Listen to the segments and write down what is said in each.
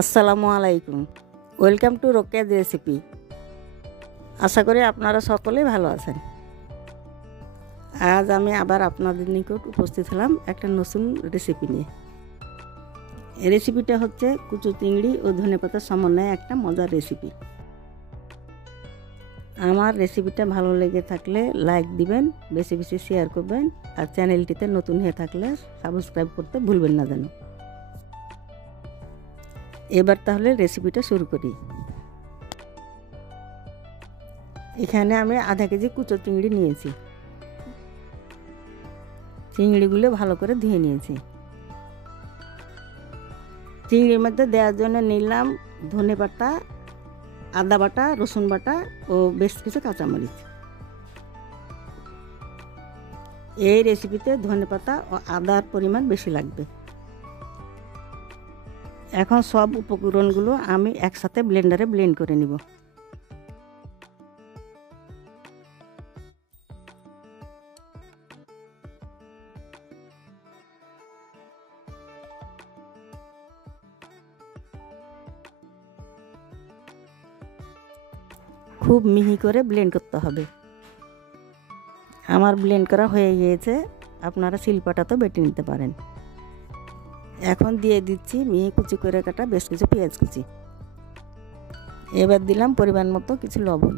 আসসালামু আলাইকুম। Welcome to Rokeya's recipe. আশা করি আপনারা সকলেই ভালো আছেন। আজ আমি আবার আপনাদের নিকট উপস্থিত হলাম একটা নতুন রেসিপি নিয়ে। এই রেসিপিটা হচ্ছে কুচো চিংড়ি ও ধনেপাতার সমন্বয়ে একটা মজার রেসিপি। আমার রেসিপিটা ভালো লেগে থাকলে লাইক দিবেন, বেশি বেশি শেয়ার করবেন, আর চ্যানেলটিতে নতুন হয়ে থাকলে সাবস্ক্রাইব করতে ভুলবেন না যেন। এবার তাহলে রেসিপিটা শুরু করি। এখানে আমি আধা কেজি কুচো চিংড়ি নিয়েছি। চিংড়িগুলো ভালো করে ধুয়ে নিয়েছি। চিংড়ির মধ্যে দেওয়ার জন্য নিলাম ধনেপাতা, আদা বাটা, রসুন বাটা ও বেশ কিছু কাঁচামরিচ। এই রেসিপিতে ধনেপাতা ও আদার পরিমাণ বেশি লাগবে। এখন সব উপকরণগুলো আমি একসাথে ব্লেন্ডারে ব্লেন্ড করে নিব। খুব মিহি করে ব্লেন্ড করতে হবে। আমার ব্লেন্ড করা হয়ে গিয়েছে, আপনারা শিলপাটাতেও বেটে নিতে পারেন। এখন দিয়ে দিচ্ছি মিহি কুচি করে কাটা বেশ কিছু পেঁয়াজ কুচি। এবার দিলাম পরিমাণ মতো কিছু লবণ।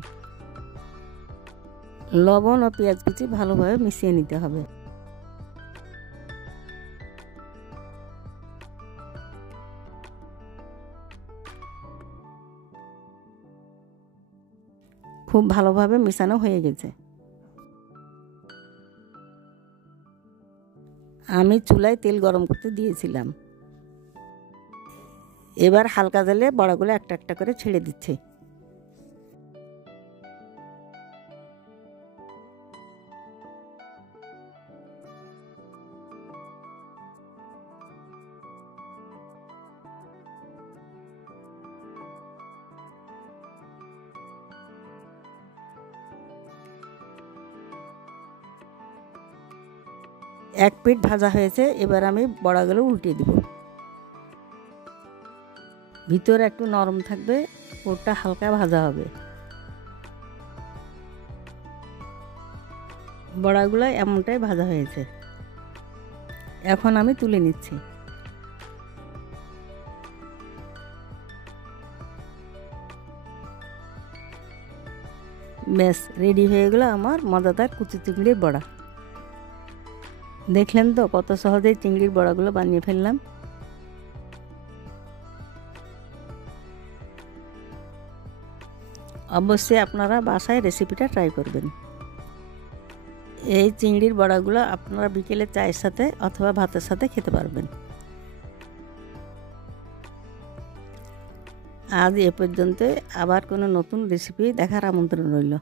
লবণ ও পেঁয়াজ কুচি ভালোভাবে মিশিয়ে নিতে হবে। খুব ভালোভাবে মিশানো হয়ে গেছে। আমি চুলায় তেল গরম করতে দিয়েছিলাম। এবার হালকা জালে বড়াগুলো একটা একটা করে ছেড়ে দিচ্ছি। এক পিঠ ভাজা হয়েছে, এবার আমি বড়াগুলো উল্টিয়ে দিব। ভিতরে একটু নরম থাকবে, ওটা হালকা ভাজা হবে। বড়াগুলো এমনটাই ভাজা হয়েছে। এখন আমি তুলে নিচ্ছি। বেশ রেডি হয়ে গেল আমার মজাদার কুচি চিংড়ির বড়া। দেখলেন তো কত সহজেই চিংড়ির বড়াগুলো বানিয়ে ফেললাম। অবশ্যই আপনারা বাসায় রেসিপিটা ট্রাই করবেন। এই চিংড়ির বড়াগুলো আপনারা বিকেলে চায়ের সাথে অথবা ভাতের সাথে খেতে পারবেন। আজ এ পর্যন্ত, আবার কোনো নতুন রেসিপি দেখার আমন্ত্রণ রইল।